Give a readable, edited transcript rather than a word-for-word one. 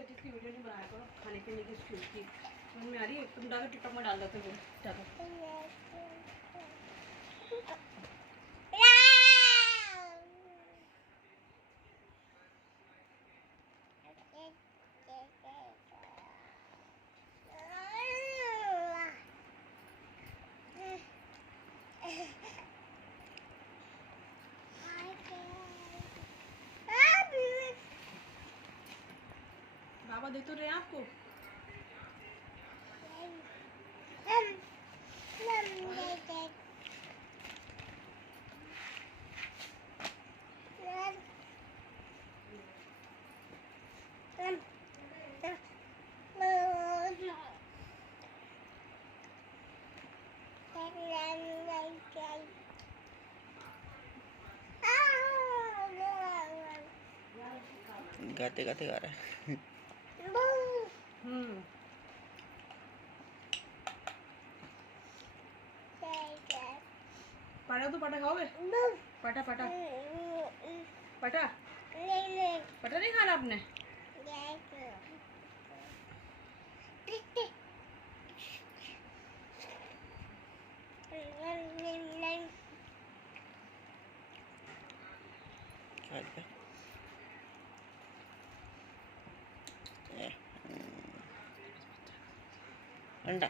अच्छी अच्छी वीडियो नहीं बनाया करो खाने पीने की स्कूल की। समझ में आ रही है? तुम डालो टिकटॉक में डाल देते हो ज़्यादा। बाबा दे तो रहे हैं आपको। गाते गाते गा रहा है। पाटा तो पाटा खाओगे? पाटा पाटा पाटा पाटा नहीं खाना आपने? अंडा